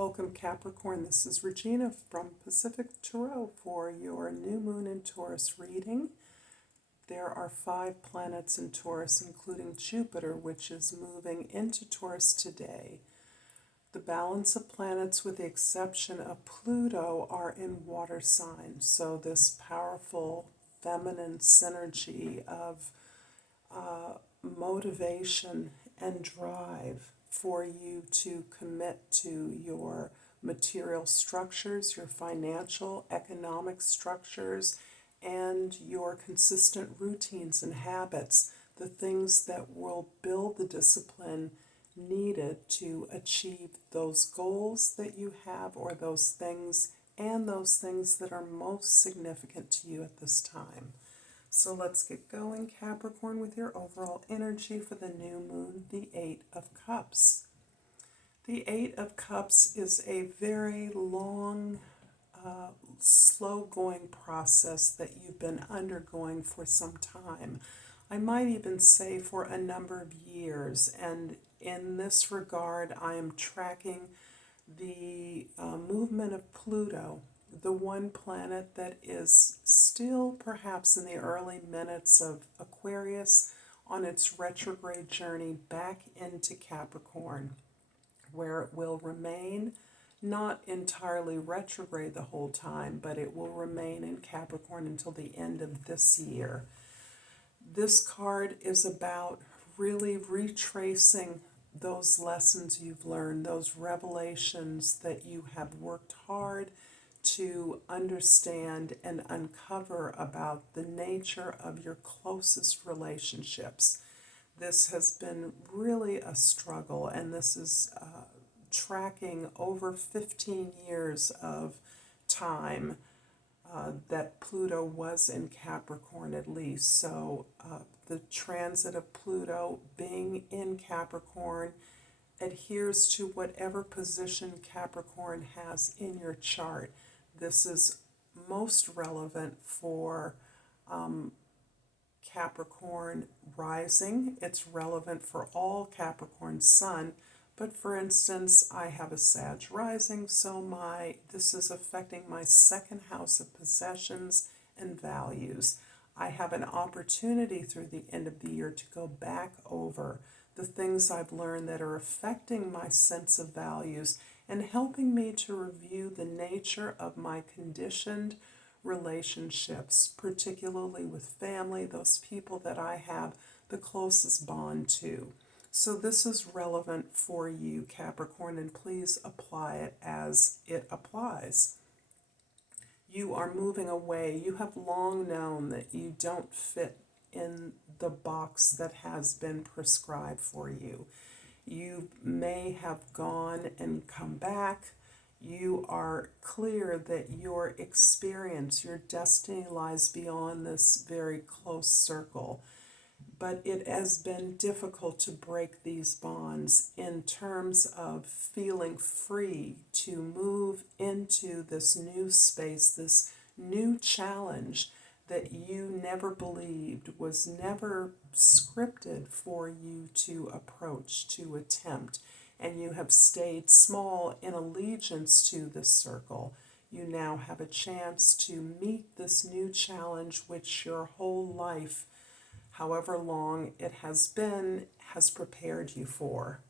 Welcome Capricorn, this is Regina from Pacific Tarot for your new moon in Taurus reading. There are 5 planets in Taurus, including Jupiter, which is moving into Taurus today. The balance of planets, with the exception of Pluto, are in water signs. So this powerful feminine synergy of motivation and drive for you to commit to your material structures, your financial, economic structures, and your consistent routines and habits, the things that will build the discipline needed to achieve those goals that you have, or those things that are most significant to you at this time. So let's get going, Capricorn, with your overall energy for the new moon, the 8 of Cups. The 8 of Cups is a very long, slow-going process that you've been undergoing for some time. I might even say for a number of years. And in this regard, I am tracking the movement of Pluto, the one planet that is still perhaps in the early minutes of Aquarius on its retrograde journey back into Capricorn, where it will remain not entirely retrograde the whole time, but it will remain in Capricorn until the end of this year. This card is about really retracing those lessons you've learned, those revelations that you have worked hard to understand and uncover about the nature of your closest relationships. This has been really a struggle, and this is tracking over 15 years of time that Pluto was in Capricorn, at least. So the transit of Pluto being in Capricorn adheres to whatever position Capricorn has in your chart. This is most relevant for Capricorn rising. It's relevant for all Capricorn sun. But for instance, I have a Sag rising, so this is affecting my second house of possessions and values. I have an opportunity through the end of the year to go back over the things I've learned that are affecting my sense of values and helping me to review the nature of my conditioned relationships, particularly with family, those people that I have the closest bond to. So this is relevant for you, Capricorn, and please apply it as it applies. You are moving away. You have long known that you don't fit in the box that has been prescribed for you. You may have gone and come back. You are clear that your experience, your destiny lies beyond this very close circle. But it has been difficult to break these bonds in terms of feeling free to move into this new space, this new challenge that you never believed, was never scripted for you to approach, to attempt. And you have stayed small in allegiance to this circle. You now have a chance to meet this new challenge, which your whole life, however long it has been, has prepared you for.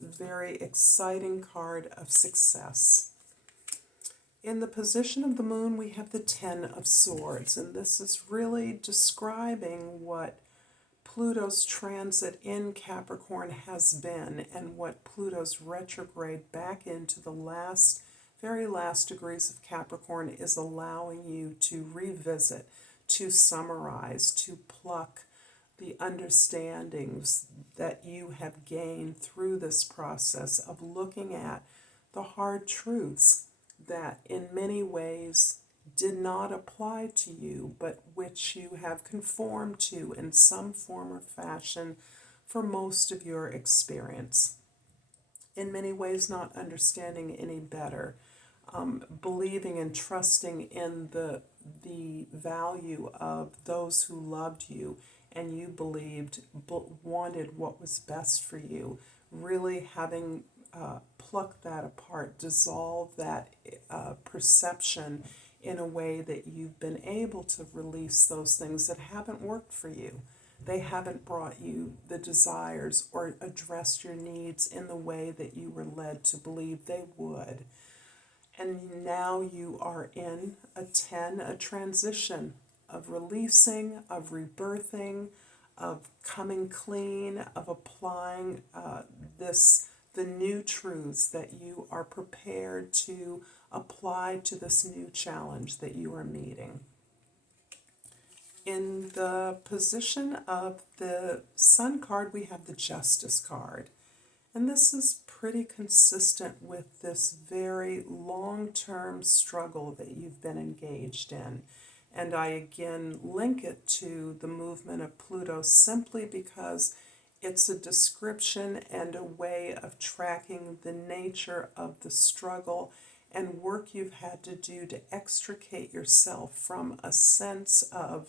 Very exciting card of success. In the position of the moon, we have the 10 of Swords, and this is really describing what Pluto's transit in Capricorn has been, and what Pluto's retrograde back into the very last degrees of Capricorn is allowing you to revisit, to summarize, to pluck the understandings that you have gained through this process of looking at the hard truths that in many ways did not apply to you, but which you have conformed to in some form or fashion for most of your experience. In many ways, not understanding any better, believing and trusting in the value of those who loved you, and you believed, wanted what was best for you, really having pluck that apart, dissolve that perception in a way that you've been able to release those things that haven't worked for you. They haven't brought you the desires or addressed your needs in the way that you were led to believe they would. And now you are in a 10, a transition of releasing, of rebirthing, of coming clean, of applying the new truths that you are prepared to apply to this new challenge that you are meeting. In the position of the Sun card, we have the Justice card. And this is pretty consistent with this very long-term struggle that you've been engaged in. And I again link it to the movement of Pluto simply because it's a description and a way of tracking the nature of the struggle and work you've had to do to extricate yourself from a sense of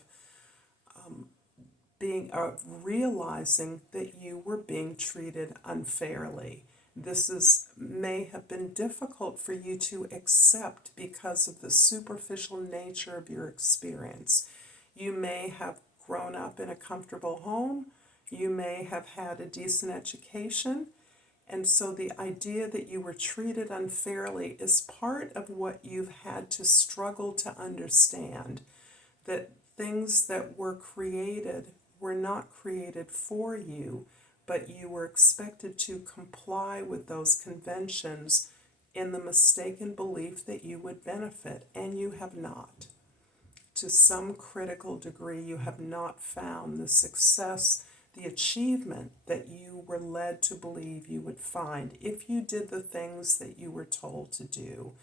realizing that you were being treated unfairly. May have been difficult for you to accept because of the superficial nature of your experience. You may have grown up in a comfortable home. You may have had a decent education. And so the idea that you were treated unfairly is part of what you've had to struggle to understand. That things that were created were not created for you, but you were expected to comply with those conventions in the mistaken belief that you would benefit, and you have not. To some critical degree, you have not found the success, the achievement that you were led to believe you would find if you did the things that you were told to do.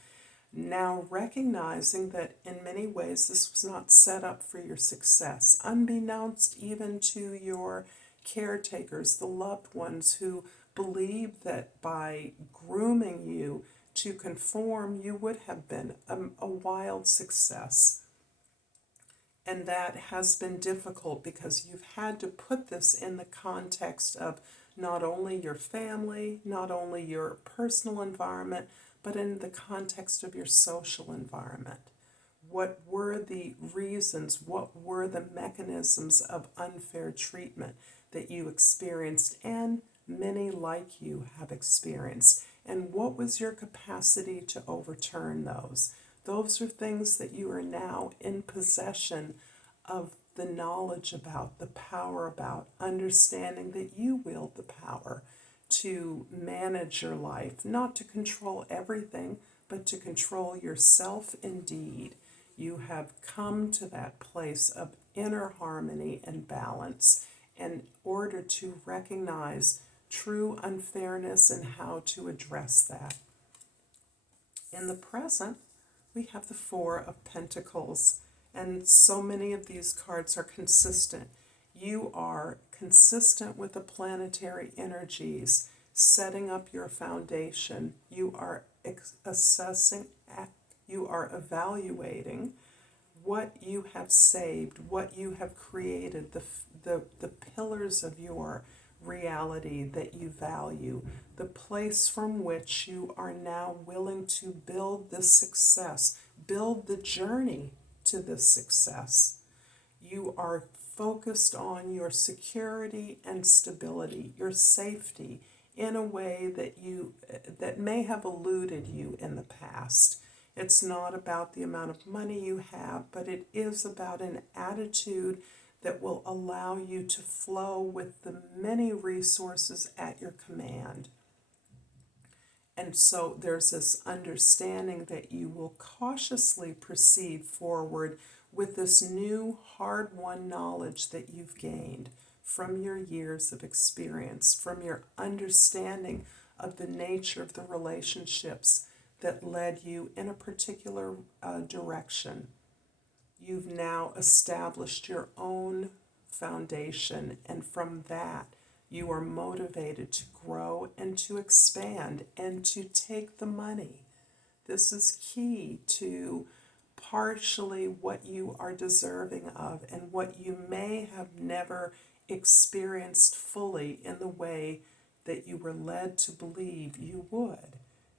Now recognizing that in many ways this was not set up for your success, unbeknownst even to your caretakers, the loved ones who believed that by grooming you to conform, you would have been a wild success. And that has been difficult because you've had to put this in the context of not only your family, not only your personal environment, but in the context of your social environment. What were the reasons, what were the mechanisms of unfair treatment that you experienced and many like you have experienced? And what was your capacity to overturn those? Those are things that you are now in possession of the knowledge about, the power about, understanding that you wield the power to manage your life, not to control everything, but to control yourself indeed. You have come to that place of inner harmony and balance in order to recognize true unfairness and how to address that. In the present, we have the Four of Pentacles, and so many of these cards are consistent. You are consistent with the planetary energies, setting up your foundation. You are assessing, you are evaluating what you have saved, what you have created, the pillars of your reality that you value, the place from which you are now willing to build this success, build the journey to this success. You are focused on your security and stability, your safety, in a way that may have eluded you in the past. It's not about the amount of money you have, but it is about an attitude that will allow you to flow with the many resources at your command. And so there's this understanding that you will cautiously proceed forward with this new hard-won knowledge that you've gained from your years of experience, from your understanding of the nature of the relationships that led you in a particular direction. You've now established your own foundation, and from that, you are motivated to grow and to expand and to take the money. This is key to partially what you are deserving of and what you may have never experienced fully in the way that you were led to believe you would.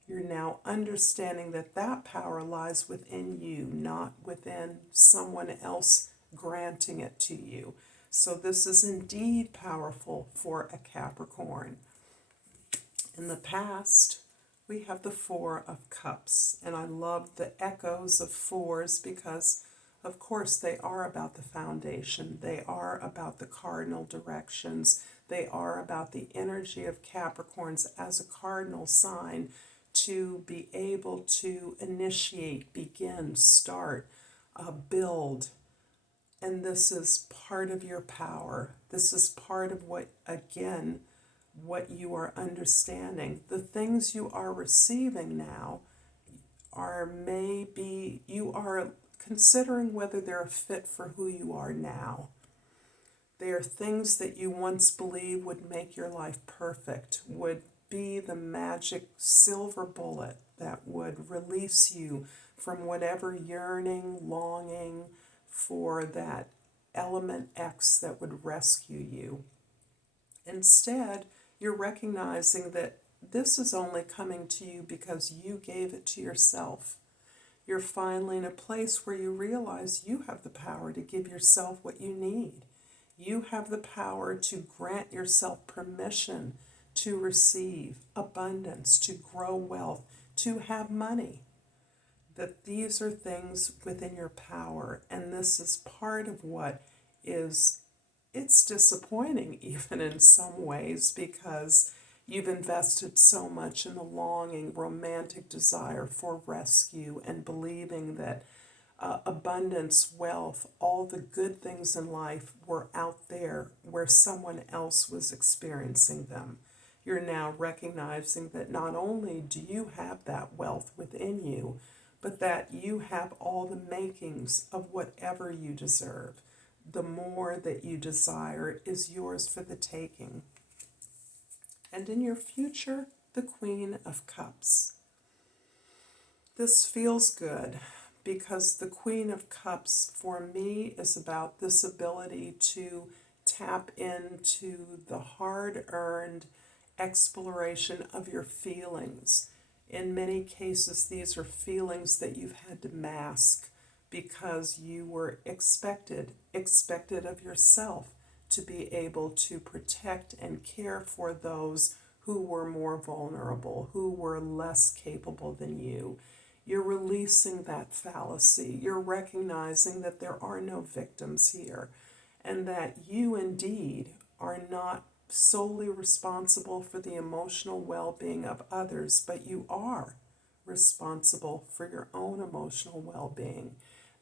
You're now understanding that that power lies within you, not within someone else granting it to you. So this is indeed powerful for a Capricorn. In the past, we have the Four of Cups, and I love the echoes of fours because, of course, they are about the foundation. They are about the cardinal directions. They are about the energy of Capricorns as a cardinal sign to be able to initiate, begin, start, build. And this is part of your power. This is part of what, again, what you are understanding. The things you are receiving now are maybe, you are considering whether they're a fit for who you are now. They are things that you once believed would make your life perfect, would be the magic silver bullet that would release you from whatever yearning, longing for that element X that would rescue you. Instead, you're recognizing that this is only coming to you because you gave it to yourself. You're finally in a place where you realize you have the power to give yourself what you need. You have the power to grant yourself permission to receive abundance, to grow wealth, to have money. That these are things within your power, and this is part of what is, it's disappointing even in some ways because you've invested so much in the longing, romantic desire for rescue and believing that abundance, wealth, all the good things in life were out there where someone else was experiencing them. You're now recognizing that not only do you have that wealth within you, but that you have all the makings of whatever you deserve. The more that you desire is yours for the taking. And in your future, the Queen of Cups. This feels good because the Queen of Cups for me is about this ability to tap into the hard-earned exploration of your feelings. In many cases, these are feelings that you've had to mask because you were expected of yourself to be able to protect and care for those who were more vulnerable, who were less capable than you. You're releasing that fallacy. You're recognizing that there are no victims here and that you indeed are not solely responsible for the emotional well-being of others, but you are responsible for your own emotional well-being,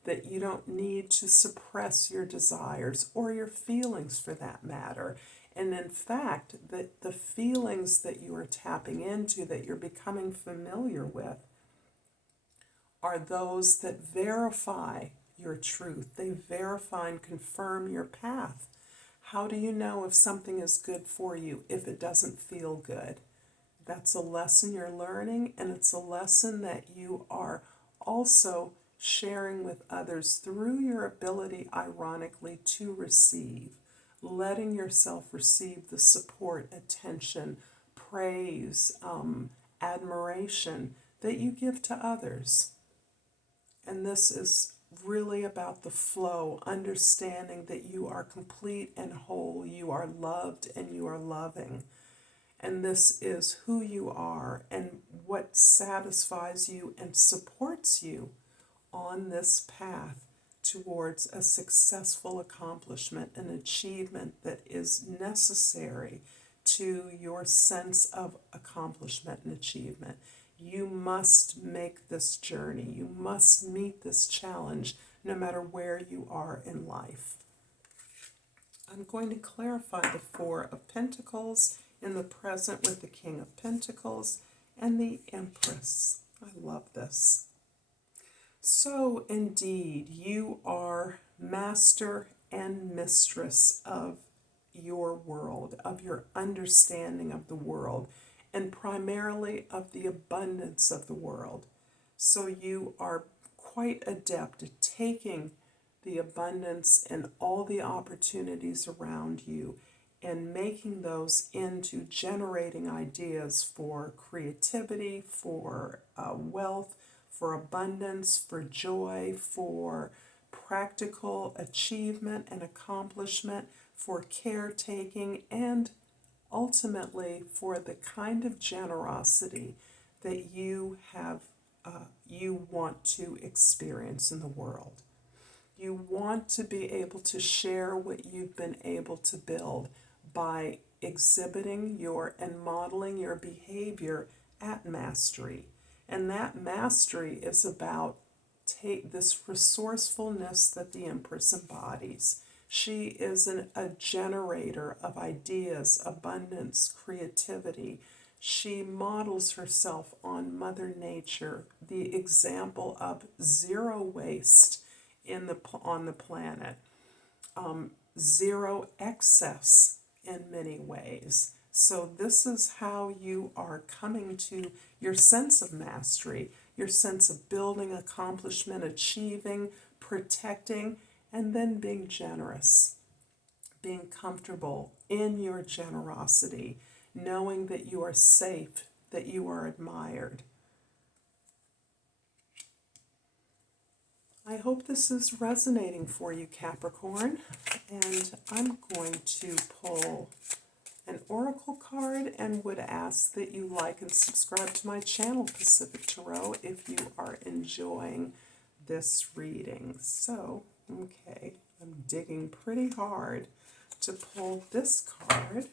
that you don't need to suppress your desires or your feelings for that matter. And in fact, that the feelings that you are tapping into, that you're becoming familiar with, are those that verify your truth. They verify and confirm your path. How do you know if something is good for you if it doesn't feel good? That's a lesson you're learning, and it's a lesson that you are also sharing with others through your ability, ironically, to receive. Letting yourself receive the support, attention, praise, admiration that you give to others. And this is really about the flow, understanding that you are complete and whole, you are loved and you are loving. And this is who you are and what satisfies you and supports you on this path towards a successful accomplishment, an achievement that is necessary to your sense of accomplishment and achievement. You must make this journey. You must meet this challenge no matter where you are in life. I'm going to clarify the Four of Pentacles in the present with the King of Pentacles and the Empress. I love this. So indeed, you are master and mistress of your world, of your understanding of the world, and primarily of the abundance of the world. So you are quite adept at taking the abundance and all the opportunities around you and making those into generating ideas for creativity, for wealth, for abundance, for joy, for practical achievement and accomplishment, for caretaking, and ultimately for the kind of generosity that you want to experience in the world. You want to be able to share what you've been able to build by exhibiting and modeling your behavior at mastery. And that mastery is about this resourcefulness that the Empress embodies. She is a generator of ideas, abundance, creativity. She models herself on Mother Nature, the example of zero waste on the planet, zero excess in many ways. So this is how you are coming to your sense of mastery, your sense of building, accomplishment, achieving, protecting, and then being generous, being comfortable in your generosity, knowing that you are safe, that you are admired. I hope this is resonating for you, Capricorn, and I'm going to pull an oracle card and would ask that you like and subscribe to my channel, Pacific Tarot, if you are enjoying this reading. So, okay, I'm digging pretty hard to pull this card,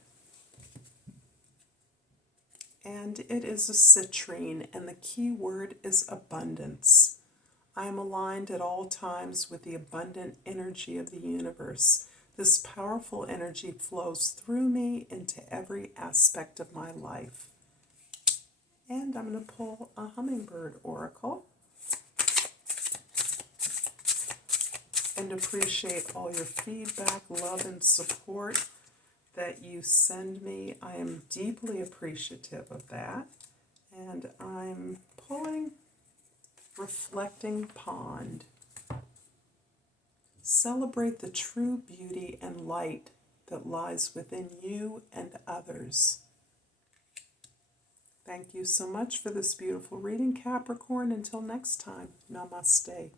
and it is a citrine, and the key word is abundance. I am aligned at all times with the abundant energy of the universe. This powerful energy flows through me into every aspect of my life. And I'm going to pull a hummingbird oracle and appreciate all your feedback, love, and support that you send me. I am deeply appreciative of that. And I'm pulling Reflecting Pond. Celebrate the true beauty and light that lies within you and others. Thank you so much for this beautiful reading, Capricorn. Until next time, Namaste.